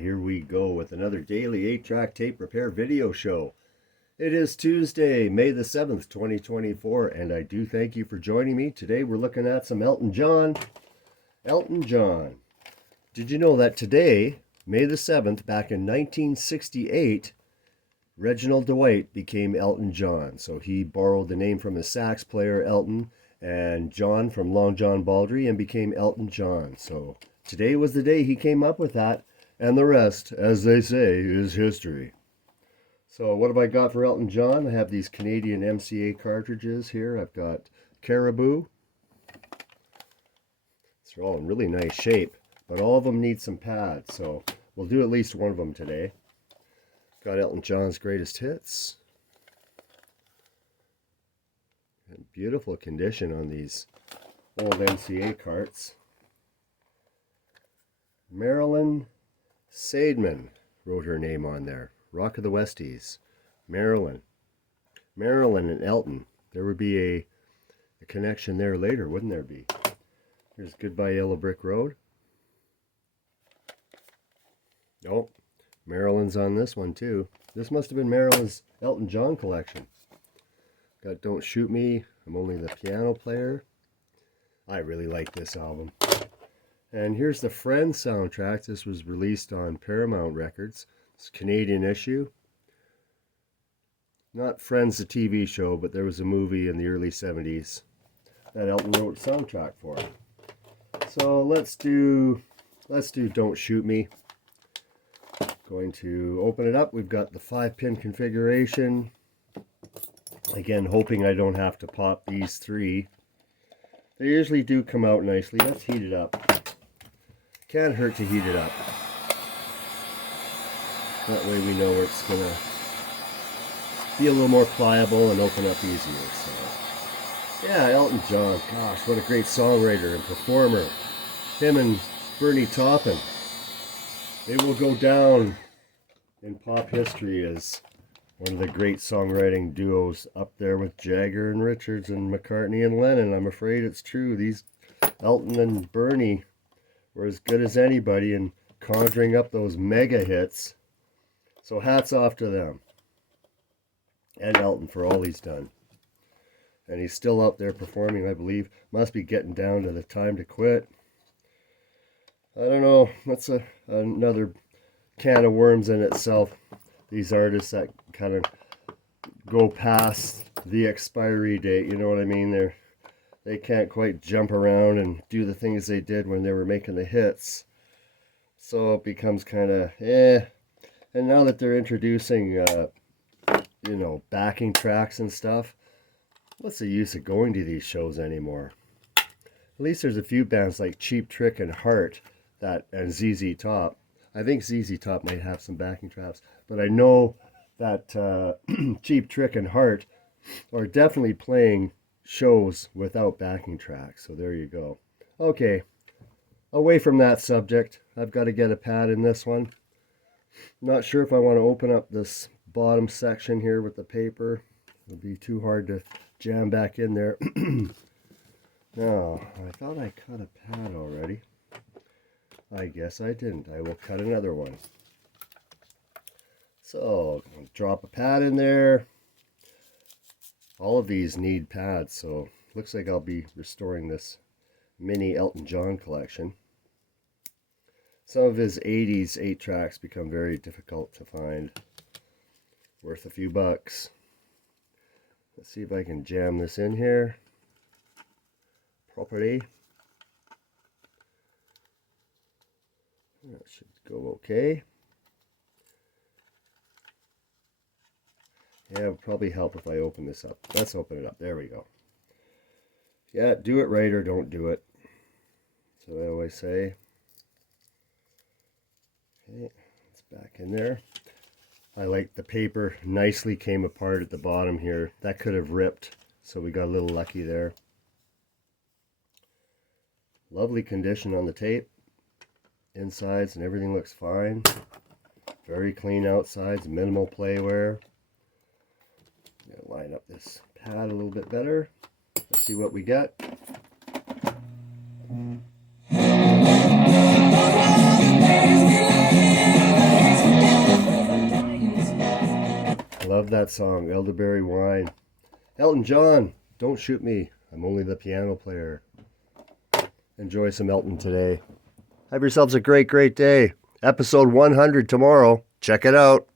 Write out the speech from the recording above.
Here we go with another daily 8-track tape repair video show. It is Tuesday, May the 7th, 2024, and I do thank you for joining me. Today we're looking at some Elton John. Elton John. Did you know that today, May the 7th, back in 1968, Reginald Dwight became Elton John. So he borrowed the name from his sax player, Elton, and John from Long John Baldry, and became Elton John. So today was the day he came up with that. And the rest, as they say, is history. So what have I got for Elton John? I have these Canadian MCA cartridges here. I've got Caribou. They're all in really nice shape, but all of them need some pads, so we'll do at least one of them today. Got Elton John's greatest hits. And beautiful condition on these old MCA carts. Marilyn Seidman wrote her name on there. Rock of the Westies. Marilyn. Marilyn and Elton. There would be a connection there later, wouldn't there be? Here's Goodbye Yellow Brick Road. Oh, Marilyn's on this one too. This must have been Marilyn's Elton John collection. Got Don't Shoot Me, I'm Only the Piano Player. I really like this album. And here's the Friends soundtrack. This was released on Paramount Records. It's a Canadian issue. Not Friends the TV show, but there was a movie in the early 70s that Elton wrote a soundtrack for. So let's do Don't Shoot Me. Going to open it up. We've got the 5-pin configuration. Again, hoping I don't have to pop these three. They usually do come out nicely. Let's heat it up. Can't hurt to heat it up. That way we know it's going to be a little more pliable and open up easier. So, yeah, Elton John. Gosh, what a great songwriter and performer. Him and Bernie Taupin. They will go down in pop history as one of the great songwriting duos, up there with Jagger and Richards and McCartney and Lennon. I'm afraid it's true. These Elton and Bernie were as good as anybody in conjuring up those mega hits. So hats off to them. And Elton for all he's done. And he's still out there performing, I believe. Must be getting down to the time to quit. I don't know. That's another can of worms in itself. These artists that kind of go past the expiry date, you know what I mean? They can't quite jump around and do the things they did when they were making the hits. So it becomes kind of, eh. And now that they're introducing, backing tracks and stuff, what's the use of going to these shows anymore? At least there's a few bands like Cheap Trick and Heart and ZZ Top. I think ZZ Top might have some backing tracks, but I know that Cheap Trick and Heart are definitely playing shows without backing tracks. So there you go. Okay, away from that subject. I've got to get a pad in this one. Not sure if I want to open up this bottom section here with the paper. It'll be too hard to jam back in there. Now, I thought I cut a pad already. I guess I didn't. I will cut another one. So, I'll drop a pad in there. All of these need pads, so looks like I'll be restoring this mini Elton John collection. Some of his 80s 8-tracks become very difficult to find. Worth a few bucks. Let's see if I can jam this in here properly. That should go okay. Yeah, it would probably help if I open this up. Let's open it up. There we go. Yeah, do it right or don't do it. So I always say. Okay, it's back in there. I like the paper nicely came apart at the bottom here. That could have ripped, so we got a little lucky there. Lovely condition on the tape. Insides and everything looks fine. Very clean outsides, minimal play wear. Line up this pad a little bit better. Let's see what we got. Love that song, Elderberry Wine. Elton John, don't shoot me. I'm only the piano player. Enjoy some Elton today. Have yourselves a great, great day. Episode 100 tomorrow. Check it out.